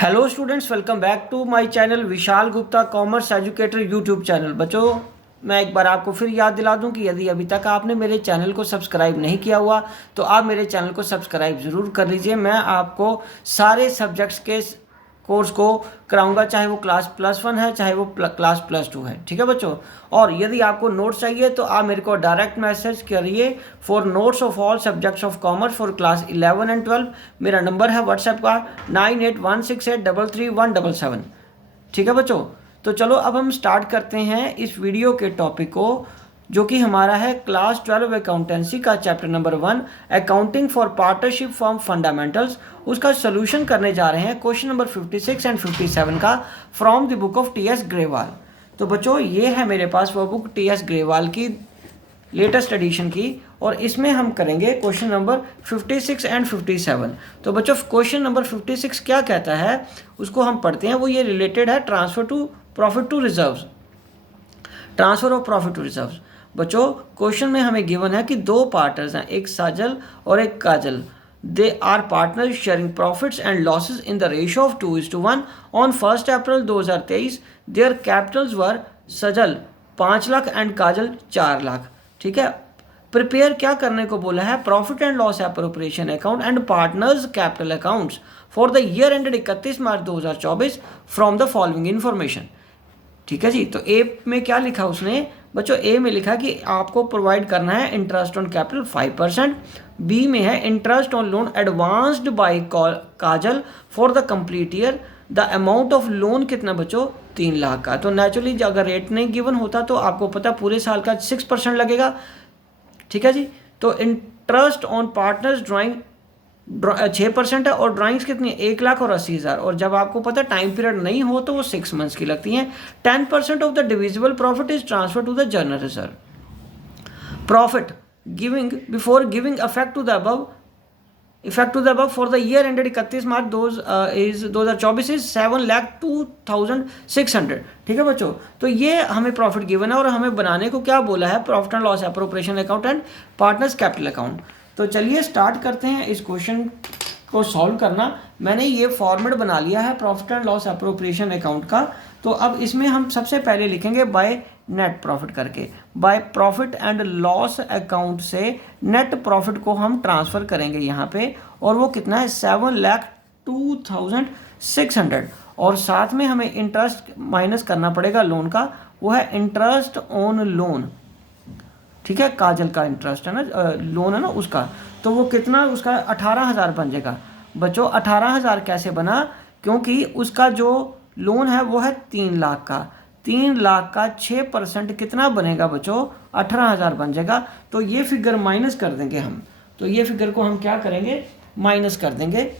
Hello students, welcome back to my channel Vishal Gupta commerce educator YouTube channel. बच्चों, मैं एक बार आपको फिर याद दिला दूं कि यदि अभी तक आपने मेरे चैनल को सब्सक्राइब नहीं किया हुआ तो आप मेरे चैनल को सब्सक्राइब ज़रूर कर लीजिए। मैं आपको सारे सब्जेक्ट्स के कोर्स को कराऊंगा, चाहे वो क्लास +1 है चाहे वो क्लास +2 है। ठीक है बच्चों, और यदि आपको नोट्स चाहिए तो आप मेरे को डायरेक्ट मैसेज करिए for notes of all subjects of commerce for class 11 and 12। मेरा नंबर है व्हाट्सएप का 9816833177। ठीक है बच्चों, तो चलो अब हम स्टार्ट करते हैं इस वीडियो के टॉपिक को, जो कि हमारा है क्लास 12 अकाउंटेंसी का chapter number 1 accounting for partnership form fundamentals. उसका सोल्यूशन करने जा रहे हैं क्वेश्चन नंबर 56 एंड 57 का from the book of T.S.. Grewal. तो बच्चों, ये है मेरे पास वो बुक टी.एस. ग्रेवाल की लेटेस्ट एडिशन की, और इसमें हम करेंगे क्वेश्चन नंबर 56 एंड 57। तो बच्चों, क्वेश्चन नंबर 56 क्या कहता है उसको हम पढ़ते हैं। वो ये रिलेटेड है transfer to profit to reserves, transfer of profit to reserves. बच्चों, क्वेश्चन में हमें गिवन है कि दो पार्टनर्स हैं, एक साजल और एक Kajal. They are partners sharing profits and losses in the ratio of 2:1 on 1 April 2023। Their capitals were Sajal 5 lakh and Kajal 4 lakh. ठीक है, प्रिपेयर क्या करने को बोला है? Profit and loss appropriation account and partners capital accounts for the year ended 31 March 2024 from the following information. ठीक है जी, तो ए में क्या लिखा उसने? बच्चों, ए में लिखा कि आपको प्रोवाइड करना है इंटरेस्ट ऑन कैपिटल 5%। बी में है interest on loan advanced by Kajal for the complete year. The amount of loan कितना बच्चों? 3 लाख का। तो नेचुरली अगर रेट नहीं गिवन होता तो आपको पता पूरे साल का 6% लगेगा। ठीक है जी, तो इंटरेस्ट ऑन पार्टनर्स ड्राइंग 6% है, और ड्राइंग्स कितनी? 1,80,000। और जब आपको पता टाइम पीरियड नहीं हो तो वो 6 मंथ्स की लगती हैं। 10% of the divisible profit is transfer to the general reserve. Profit giving before giving effect to the above for the year ended 31 March 2024 is 7,02,600। ठीक है बच्चों, तो ये हमें प्रॉफिट गिवन है और हमें बनाने को क्या बोला है? Profit and loss appropriation account and partners capital account. तो चलिए स्टार्ट करते हैं इस क्वेश्चन को सॉल्व करना। मैंने ये फॉर्मेट बना लिया है profit and loss appropriation account का। तो अब इसमें हम सबसे पहले लिखेंगे बाय नेट प्रॉफिट करके। By profit and loss account से नेट प्रॉफिट को हम ट्रांसफ़र करेंगे यहाँ पे, और वो कितना है? 7,02,600। और साथ में हमें इंटरेस्ट माइनस करना पड़ेगा लोन का, वो है इंटरेस्ट ऑन लोन। ठीक है, काजल का इंटरेस्ट है ना, लोन है ना उसका। तो वो कितना? उसका 18,000 बन जाएगा। बच्चों, 18,000 कैसे बना? क्योंकि उसका जो लोन है वो है 3 लाख का। 3 लाख का 6% कितना बनेगा बच्चों? 18,000 बन जाएगा। तो ये फिगर माइनस कर देंगे हम। तो ये फिगर को हम क्या करेंगे? माइनस कर देंगे।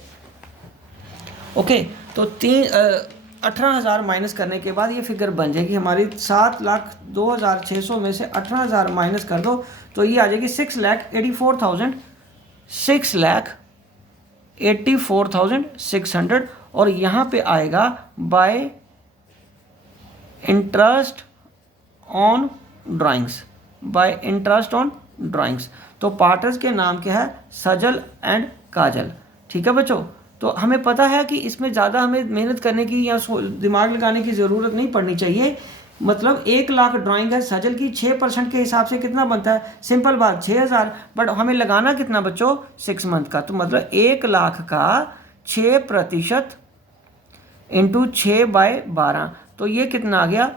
ओके, तो 18,000 माइनस करने के बाद ये फिगर बन जाएगी हमारी 7,02,600 में से 18,000 माइनस कर दो तो ये आ जाएगी 6,84,600। और यहाँ पे आएगा bye interest on drawings, bye interest on drawings. तो पार्टनर्स के नाम क्या है? सजल एंड काजल। ठीक है बच्चों, तो हमें पता है कि इसमें ज़्यादा हमें मेहनत करने की या दिमाग लगाने की ज़रूरत नहीं पड़नी चाहिए। मतलब 1 लाख ड्राइंग है सजल की, 6% के हिसाब से कितना बनता है? सिंपल बात 6,000। बट हमें लगाना कितना बच्चों? 6 मंथ का। तो मतलब 1 लाख का 6% इंटू 6/12, तो ये कितना आ गया?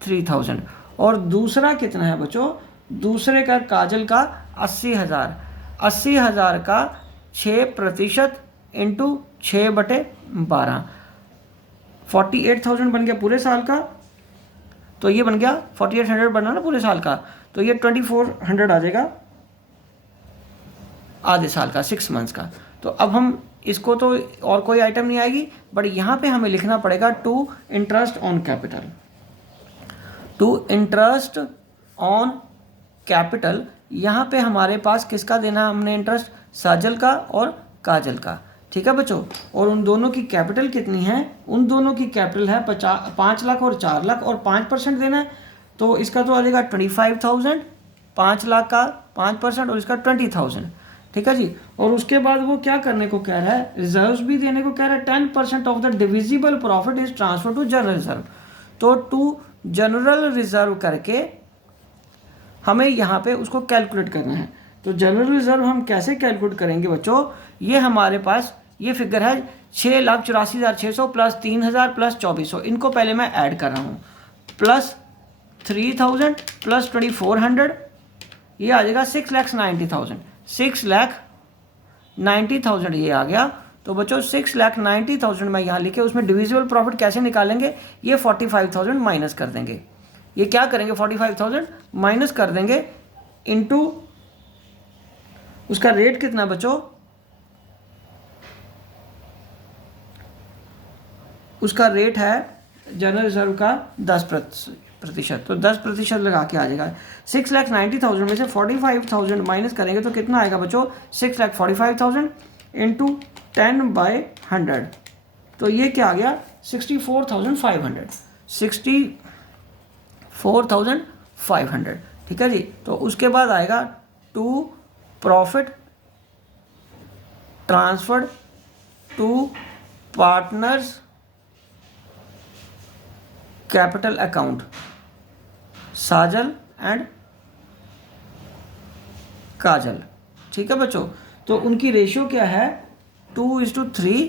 3,000। और दूसरा कितना है बच्चों? दूसरे का काजल का 80,000। 80,000 का 6% इंटू 6/12, 48,000 बन गया पूरे साल का। तो ये बन गया 4,800 बना ना पूरे साल का, तो ये 2,400 आ जाएगा आधे साल का, 6 मंथ्स का। तो अब हम इसको तो और कोई आइटम नहीं आएगी, बट यहाँ पे हमें लिखना पड़ेगा to interest on capital. To interest on capital, यहाँ पे हमारे पास किसका देना हमने इंटरेस्ट? साजल का और काजल का। ठीक है बच्चों, और उन दोनों की कैपिटल कितनी है? उन दोनों की कैपिटल है 5 लाख और 4 लाख, और 5% देना है। तो इसका तो आ जाएगा 25,000, 5 लाख का 5% और इसका 20,000। ठीक है जी। और उसके बाद वो क्या करने को कह रहा है, रिजर्व्स भी देने को कह रहा है। 10% of the divisible profit is transfer to general reserve. तो टू जनरल रिजर्व करके हमें यहाँ पे उसको कैलकुलेट करना है। तो जनरल रिजर्व हम कैसे कैलकुलेट करेंगे बच्चों, ये हमारे पास ये फिगर है 6,84,600 प्लस 3,000 प्लस 2,400। इनको पहले मैं ऐड कर रहा हूँ, प्लस 3,000 प्लस 2,400, ये आ जाएगा 6,90,000। 6,90,000 ये आ गया। तो बच्चों 6,90,000 मैं यहाँ लिखे, उसमें डिविजिबल प्रॉफिट कैसे निकालेंगे, ये 45,000 माइनस कर देंगे। ये क्या करेंगे, 45,000 माइनस कर देंगे इनटू उसका रेट कितना बच्चों, उसका रेट है जनरल रिजर्व का 10%। तो 10% लगा के आ जाएगा। 6,90,000 में से 45,000 माइनस करेंगे तो कितना आएगा बच्चों, 6,45,000 इंटू 10/100। तो ये क्या आ गया, 64,500। 64,500, ठीक है जी। तो उसके बाद आएगा to profit transferred to partners capital account Sajal and Kajal, ठीक है बच्चों। तो उनकी रेशियो क्या है, 2:3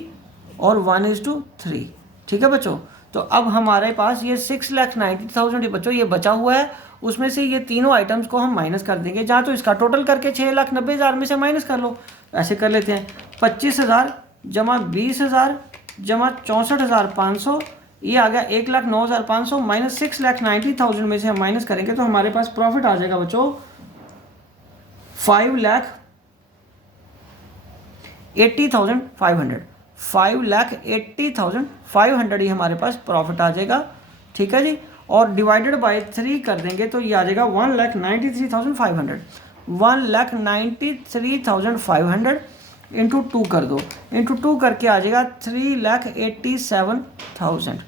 और 1:3, ठीक है बच्चों। तो अब हमारे पास ये 6,90,000 बच्चों ये बचा हुआ है, उसमें से ये तीनों आइटम्स को हम माइनस कर देंगे। जहाँ तो इसका टोटल करके 6,90,000 में से माइनस कर लो, ऐसे कर लेते हैं। 25,000 जमा 20,000 जमा 64,500, ये आ गया 1,09,500 माइनस 6,90,000 में से हम माइनस करेंगे तो हमारे पास प्रॉफिट आ जाएगा बच्चों 5,80,500। 5,80,500 ही हमारे पास प्रॉफिट आ जाएगा, ठीक है जी। और डिवाइडेड बाय 3 कर देंगे तो ये आ जाएगा 1,93,500। 1,93,500 इंटू 2 कर दो, इंटू 2 करके आ जाएगा 3,87,000,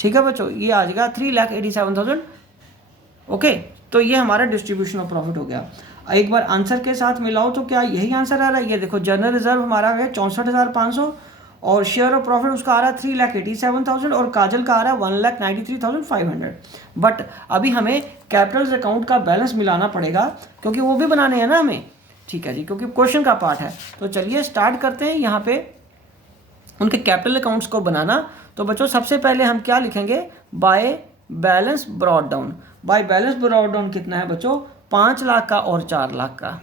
ठीक है बच्चों। ये आ जाएगा 3,87,000। ओके, तो ये हमारा डिस्ट्रीब्यूशन ऑफ प्रॉफिट हो गया। एक बार आंसर के साथ मिलाओ तो क्या यही आंसर आ रहा है। ये देखो जनरल रिजर्व हमारा है 64,500 और शेयर ऑफ प्रॉफिट उसका आ रहा है 3,87,000 और काजल का आ रहा है 1,93,500। बट अभी हमें कैपिटल्स अकाउंट का बैलेंस मिलाना पड़ेगा क्योंकि वो भी बनाने हैं ना हमें, ठीक है जी, क्योंकि क्वेश्चन का पार्ट है। तो चलिए स्टार्ट करते हैं यहाँ पे उनके कैपिटल अकाउंट्स को बनाना। तो बच्चों सबसे पहले हम क्या लिखेंगे, by balance brought down. By balance brought down कितना है बच्चों, 5 लाख का और 4 लाख का,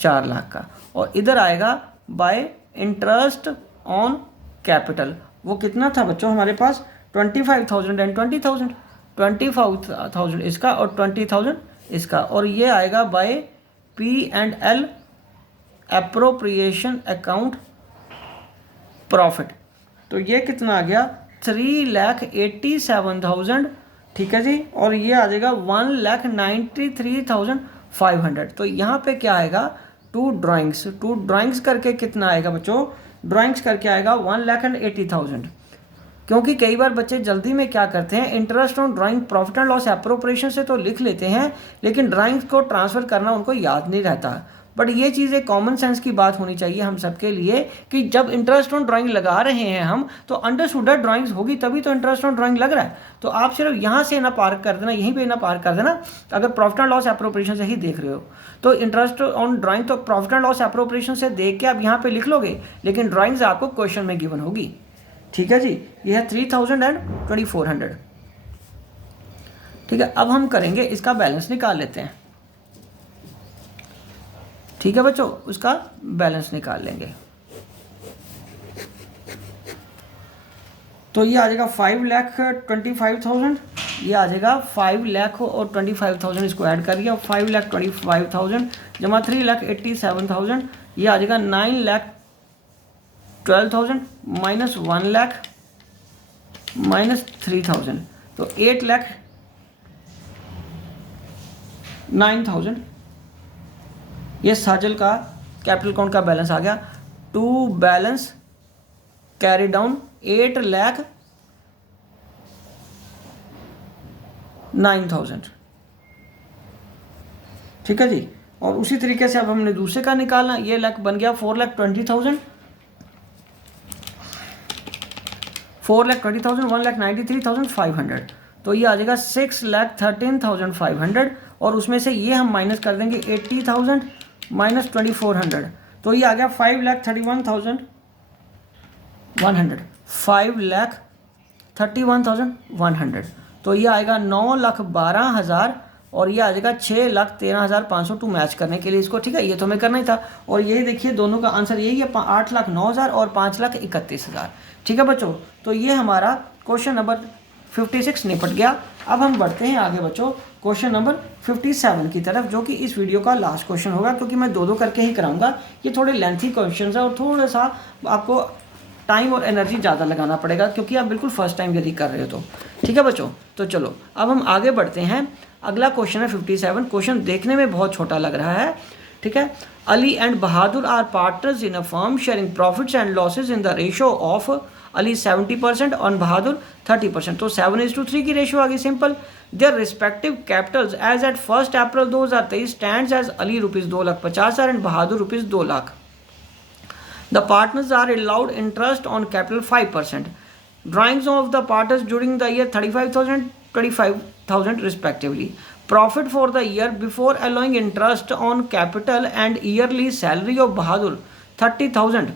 4 लाख का। और इधर आएगा बाय इंटरेस्ट ऑन कैपिटल, वो कितना था बच्चों हमारे पास 25,000 एंड 20,000। 25,000 इसका और 20,000 इसका। और ये आएगा bye P&L appropriation account profit. तो ये कितना आ गया 3,87,000, ठीक है जी। और ये आ जाएगा 1,93,500। तो यहाँ पे क्या आएगा, टू ड्राइंग्स करके कितना आएगा बच्चों, ड्राइंग्स करके आएगा 1,80,000। क्योंकि कई बार बच्चे जल्दी में क्या करते हैं, interest on drawing profit and loss appropriation से तो लिख लेते हैं लेकिन ड्राइंग्स को ट्रांसफ़र करना उनको याद नहीं रहता। बट ये चीज़ एक कॉमन सेंस की बात होनी चाहिए हम सबके लिए कि जब इंटरेस्ट ऑन ड्राइंग लगा रहे हैं हम तो अंडरस्टूडेड ड्राइंग्स होगी तभी तो इंटरेस्ट ऑन ड्राइंग लग रहा है। तो आप सिर्फ यहाँ से ना पार कर देना, यहीं पे ना पार कर देना। अगर प्रॉफिट एंड लॉस एप्रोप्रिएशन से ही देख रहे हो तो इंटरेस्ट ऑन ड्राइंग तो प्रॉफिट एंड लॉस एप्रोप्रिएशन से देख के आप यहाँ पे लिख लोगे, लेकिन ड्राइंग्स आपको क्वेश्चन में गिवन होगी, ठीक है जी। ये है 3,000 एंड 2,400, ठीक है। अब हम करेंगे इसका बैलेंस निकाल लेते हैं, ठीक है बच्चों, उसका बैलेंस निकाल लेंगे। तो ये आ जाएगा 5,25,000, ये आ जाएगा 5,25,000, इसको ऐड करिए। 5,25,000 जमा 3,87,000, ये आ जाएगा 9,12,000 माइनस 1,00,000 माइनस 3,000, तो 8,09,000। ये साजल का कैपिटल अकाउंट का बैलेंस आ गया। टू बैलेंस कैरी डाउन 8,09,000, ठीक है जी। और उसी तरीके से अब हमने दूसरे का निकालना, ये लाख बन गया 4,20,000, 4,20,000, 1,93,500, तो ये आ जाएगा 6,13,500 और उसमें से ये हम माइनस कर देंगे 80,000 माइनस 2,400, तो ये आ गया 5,31,100, 5,31,100, तो ये आएगा 9,12,000 और ये आ जाएगा 6,13,500 टू मैच करने के लिए इसको, ठीक है, ये तो हमें करना ही था। और यही देखिए दोनों का आंसर यही है, 8,09,000 और 5,31,000, ठीक है बच्चों। तो ये हमारा क्वेश्चन नंबर 56 निपट गया। अब हम बढ़ते हैं आगे बच्चों क्वेश्चन नंबर 57 की तरफ, जो कि इस वीडियो का लास्ट क्वेश्चन होगा, क्योंकि मैं दो करके ही कराऊंगा। ये थोड़े लेंथी क्वेश्चन है और थोड़ा सा आपको टाइम और एनर्जी ज़्यादा लगाना पड़ेगा, क्योंकि आप बिल्कुल फर्स्ट टाइम यदि कर रहे हो तो, ठीक है बच्चों। तो चलो अब हम आगे बढ़ते हैं। अगला क्वेश्चन है 57। क्वेश्चन देखने में बहुत छोटा लग रहा है, ठीक है। Ali and Bahadur are partners in a firm sharing profits and losses in the ratio of Ali 70% और बहादुर 30%, तो 7:3 की रेशियो आ गई, simple. Their respective capitals as at 1 April 2023 stands as Ali ₹2,50,000 and Bahadur ₹2 lakh. The partners are allowed interest on capital 5%. Drawings of the partners during the year 35,000, 25,000 respectively. Profit for the year before allowing interest on capital and yearly salary of Bahadur 30,000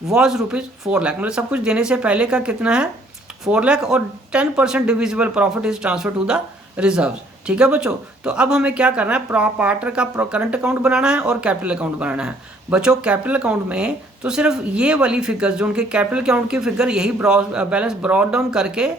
was ₹4 lakh। मतलब सब कुछ देने से पहले का कितना है 4 लाख और 10% divisible profit is transfer to the reserve, ठीक है बच्चों। तो अब हमें क्या करना है, पार्टनर का करंट अकाउंट बनाना है और कैपिटल अकाउंट बनाना है बच्चों। कैपिटल अकाउंट में तो सिर्फ ये वाली फिगर्स जो उनके कैपिटल अकाउंट की फिगर यही बैलेंस ब्रॉड डाउन करके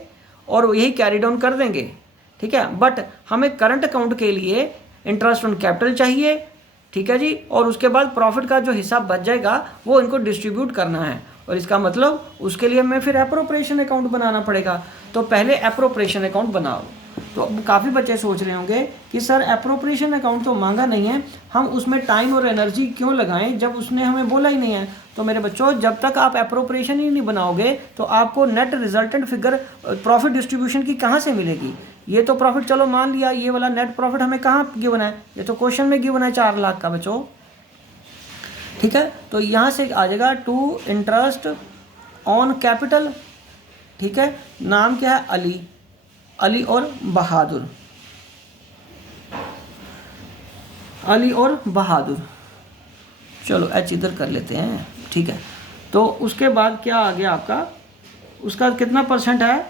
और यही कैरी डाउन कर देंगे, ठीक है। बट हमें करंट अकाउंट के लिए इंटरेस्ट ऑन कैपिटल चाहिए, ठीक है जी, और उसके बाद प्रॉफिट का जो हिस्सा बच जाएगा वो इनको डिस्ट्रीब्यूट करना है, और इसका मतलब उसके लिए हमें फिर एप्रोप्रिएशन अकाउंट बनाना पड़ेगा। तो पहले एप्रोप्रिएशन अकाउंट बनाओ। तो काफ़ी बच्चे सोच रहे होंगे कि सर एप्रोप्रिएशन अकाउंट तो मांगा नहीं है, हम उसमें टाइम और एनर्जी क्यों लगाएं जब उसने हमें बोला ही नहीं है। तो मेरे बच्चों जब तक आप एप्रोप्रिएशन ही नहीं बनाओगे तो आपको net resultant figure profit distribution की कहाँ से मिलेगी। ये तो प्रॉफिट चलो मान लिया, ये वाला नेट प्रॉफिट हमें कहाँ गिवन है, ये तो क्वेश्चन में गिवन है 4 लाख का बच्चों, ठीक है। तो यहाँ से आ जाएगा टू इंटरेस्ट ऑन कैपिटल, ठीक है। नाम क्या है अली, अली और बहादुर, अली और बहादुर, चलो एच इधर कर लेते हैं, ठीक है। तो उसके बाद क्या आ गया आपका, उसका कितना परसेंट है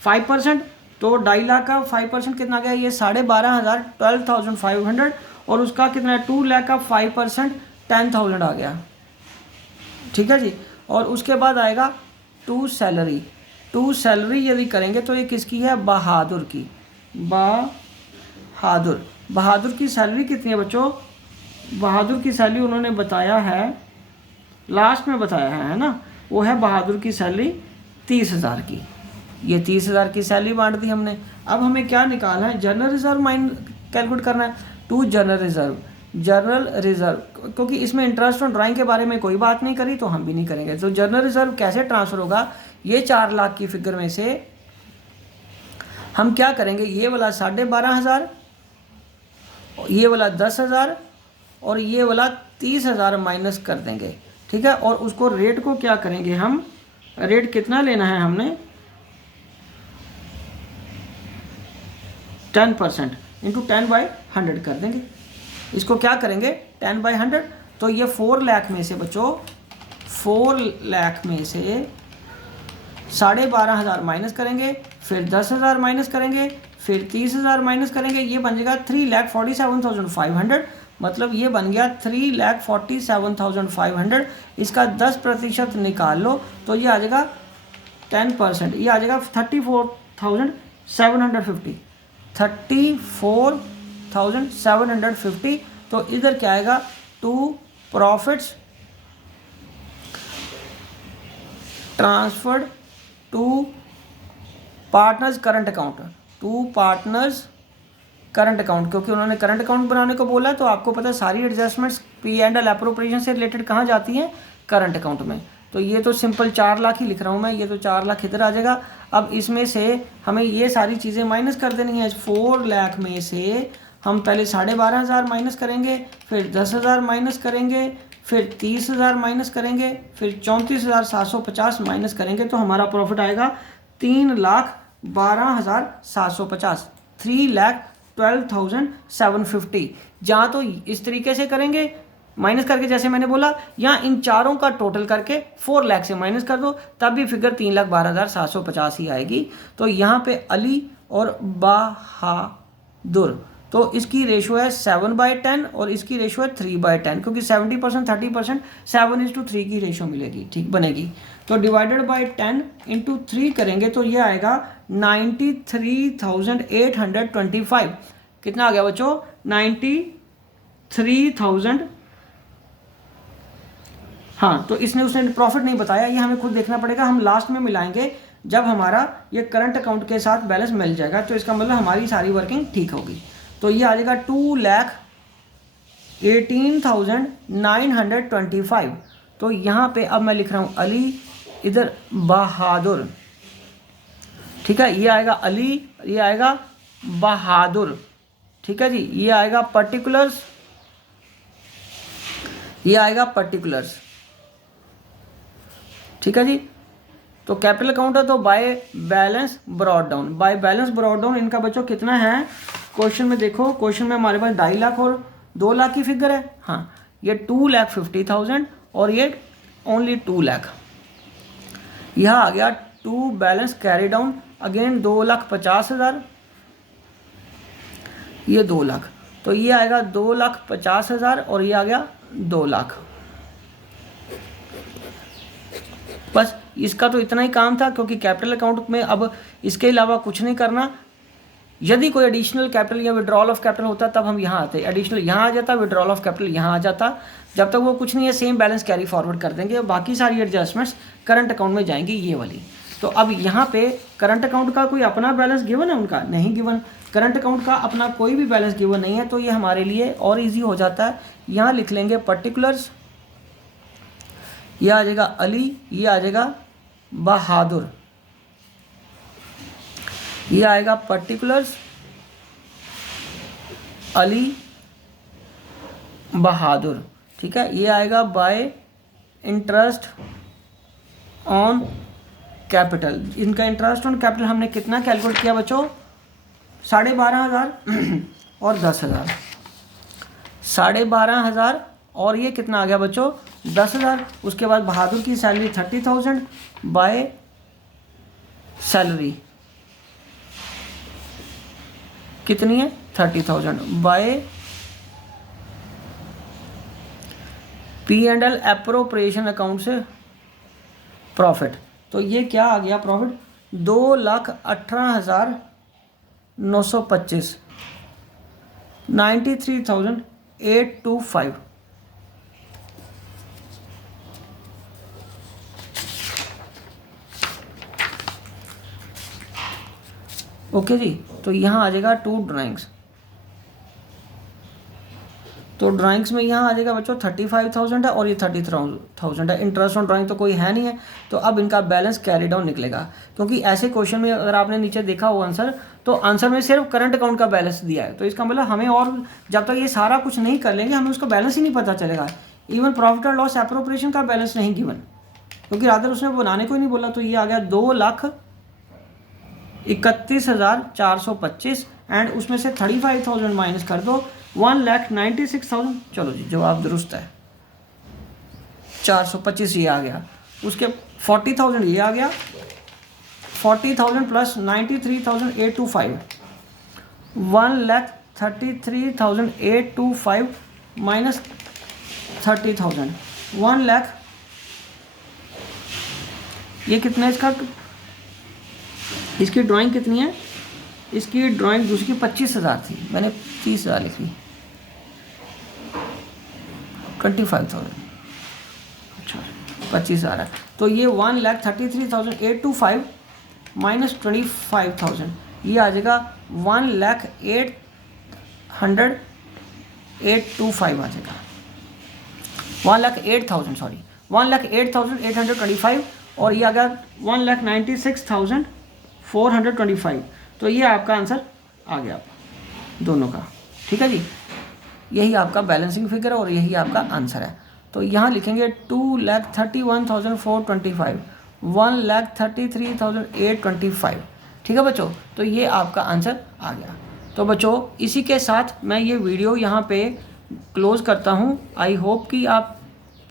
5%, तो 2.5 लाख का 5% कितना गया, ये 12,500 12,500, और उसका कितना है 2 लाख का 5% 10,000 आ गया, ठीक है जी। और उसके बाद आएगा टू सैलरी, टू सैलरी यदि करेंगे तो ये किसकी है, बहादुर की, बहादुर, बहादुर की सैलरी कितनी है बच्चों, बहादुर की सैलरी उन्होंने बताया है, लास्ट में बताया है ना, वो है बहादुर की सैलरी 30,000 की, ये 30,000 की सैलरी बांट दी हमने। अब हमें क्या निकालना है, जनरल रिजर्व माइंड कैलकुलेट करना है, to general reserve, general reserve, क्योंकि इसमें इंटरेस्ट ऑन ड्राइंग के बारे में कोई बात नहीं करी तो हम भी नहीं करेंगे। तो जनरल रिजर्व कैसे ट्रांसफ़र होगा, ये 4 लाख की फिगर में से हम क्या करेंगे, ये वाला 12,500, ये वाला 10,000 और ये वाला 30,000 माइनस कर देंगे, ठीक है। और उसको रेट को क्या करेंगे हम, रेट कितना लेना है हमने 10% इंटू 10/100 कर देंगे। इसको क्या करेंगे 10/100, तो ये 4 लाख में से बच्चों 4 लाख में से 12,500 माइनस करेंगे, फिर 10,000 माइनस करेंगे, फिर 30,000 माइनस करेंगे, ये बन जाएगा 3,47,500, मतलब ये बन गया 3,47,500। इसका 10% निकाल लो तो ये आ जाएगा 10%, ये आ जाएगा 34,750, 34,750। तो इधर क्या आएगा, to profits transferred to partners current account, to partners current account, क्योंकि उन्होंने करंट अकाउंट बनाने को बोला है, तो आपको पता है सारी एडजस्टमेंट्स P&L एप्रोप्रिएशन से रिलेटेड कहाँ जाती हैं, करंट अकाउंट में। तो ये तो सिंपल 4 लाख ही लिख रहा हूँ मैं, ये तो 4 लाख इधर आ जाएगा। अब इसमें से हमें ये सारी चीज़ें माइनस कर देनी है, 4 लाख में से हम पहले 12,500 माइनस करेंगे, फिर 10,000 माइनस करेंगे, फिर 30,000 माइनस करेंगे, फिर 34,750 माइनस करेंगे, तो हमारा प्रॉफिट आएगा 3,12,750, 3,12,750। जहाँ तो इस तरीके से करेंगे माइनस करके, जैसे मैंने बोला, या इन चारों का टोटल करके 4 लाख से माइनस कर दो, तब भी फिगर 3,12,750 ही आएगी। तो यहाँ पे अली और बहादुर, तो इसकी रेशो है 7/10 और इसकी रेशो है 3/10, क्योंकि 70% 30% 7:3 की रेशो मिलेगी, ठीक बनेगी। तो डिवाइडेड बाय 10 इंटू 3 करेंगे तो ये आएगा 93,825। कितना आ गया बच्चों? 93,000। हाँ, तो उसने प्रॉफिट नहीं बताया, ये हमें खुद देखना पड़ेगा, हम लास्ट में मिलाएंगे जब हमारा ये करंट अकाउंट के साथ बैलेंस मिल जाएगा, तो इसका मतलब हमारी सारी वर्किंग ठीक होगी। तो ये आ जाएगा 2,18,925। तो यहाँ पे अब मैं लिख रहा हूँ अली, इधर बहादुर, ठीक है, ये आएगा अली, ये आएगा बहादुर, ठीक है जी। ये आएगा पर्टिकुलर्स, ये आएगा पर्टिकुलर्स, ठीक है जी। तो कैपिटल अकाउंट है तो by balance brought down, by balance brought down इनका बच्चों कितना है? क्वेश्चन में देखो, क्वेश्चन में हमारे पास 2.5 लाख और 2 लाख की फिगर है। हाँ, ये 2,50,000 और ये ओनली 2 लाख। यह आ गया to balance carry down, again 2,50,000, ये 2 लाख, तो ये आएगा 2,50,000 और ये आ गया 2 लाख। बस इसका तो इतना ही काम था, क्योंकि कैपिटल अकाउंट में अब इसके अलावा कुछ नहीं करना। यदि कोई एडिशनल कैपिटल या विड्रॉल ऑफ कैपिटल होता तब हम यहाँ आते, एडिशनल यहाँ आ जाता, विड्रॉल ऑफ कैपिटल यहाँ आ जाता। जब तक वो कुछ नहीं है, सेम बैलेंस कैरी फॉरवर्ड कर देंगे, बाकी सारी एडजस्टमेंट्स करंट अकाउंट में जाएंगी, ये वाली। तो अब यहाँ पे करंट अकाउंट का कोई अपना बैलेंस गिवन है? उनका नहीं गिवन। करंट अकाउंट का अपना कोई भी बैलेंस गिवन नहीं है, तो ये हमारे लिए और ईजी हो जाता है। यहाँ लिख लेंगे पर्टिकुलर्स, ये आ जाएगा अली, ये आ जाएगा बहादुर, ये आएगा पर्टिकुलर्स अली बहादुर, ठीक है। ये आएगा बाय इंटरेस्ट ऑन कैपिटल। इनका इंटरेस्ट ऑन कैपिटल हमने कितना कैलकुलेट किया बच्चों? 12,500 और 10,000, 12,500 और ये कितना आ गया बच्चों? 10,000। उसके बाद बहादुर की सैलरी 30,000 बाय सैलरी कितनी है? 30,000 बाय P&L एप्रोप्रिएशन अकाउंट से प्रॉफिट। तो ये क्या आ गया प्रॉफिट? 2,18,925, 93,825। ओके जी। तो यहाँ आ जाएगा 2 ड्राइंग्स, तो ड्राइंग्स में यहाँ आ जाएगा बच्चों 35,000 है और ये 30,000 है। इंटरेस्ट ऑन ड्राइंग तो कोई है नहीं है, तो अब इनका बैलेंस कैरी डाउन निकलेगा। क्योंकि ऐसे क्वेश्चन में अगर आपने नीचे देखा हो आंसर, तो आंसर में सिर्फ करंट अकाउंट का बैलेंस दिया है, तो इसका मतलब हमें और जब तक ये सारा कुछ नहीं कर लेंगे हमें उसका बैलेंस ही नहीं पता चलेगा। इवन प्रॉफिट और लॉस एप्रोप्रिएशन का बैलेंस नहीं गिवन, क्योंकि रादर उसने बनाने को ही नहीं बोला। तो ये आ गया 2,31,425 एंड उसमें से 35,000 माइनस कर दो, 1,96,000। चलो जी, जवाब दुरुस्त है, 425 ये आ गया। उसके 40,000 ये आ गया, 40,000 प्लस 93,825, 1,33,825 माइनस 30,000, 1 लाख। ये कितना है इसका? इसकी ड्राइंग कितनी है? इसकी ड्राइंग दूसरी 25,000 थी, मैंने 30,000 लिखी, 25,000। अच्छा, 25,000 है। तो ये 1,33,825 माइनस 25,000, ये आ जाएगा 1,08,825 आ जाएगा, 1,08,000 सॉरी, 1,08,825 और ये आ गया 1,96,425। तो ये आपका आंसर आ गया दोनों का। ठीक है जी, यही आपका बैलेंसिंग फिगर है और यही आपका आंसर है। तो यहाँ लिखेंगे 2,31,425, 1,33,825। ठीक है बच्चों, तो ये आपका आंसर आ गया। तो बच्चों इसी के साथ मैं ये वीडियो यहाँ पे क्लोज़ करता हूँ। आई होप कि आप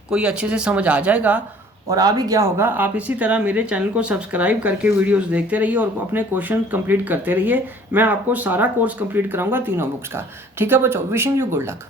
कोई अच्छे से समझ आ जाएगा और आ भी गया होगा। आप इसी तरह मेरे चैनल को सब्सक्राइब करके वीडियोस देखते रहिए और अपने क्वेश्चन कंप्लीट करते रहिए। मैं आपको सारा कोर्स कंप्लीट कराऊंगा तीनों बुक्स का। ठीक है बच्चों, विशिंग यू गुड लक।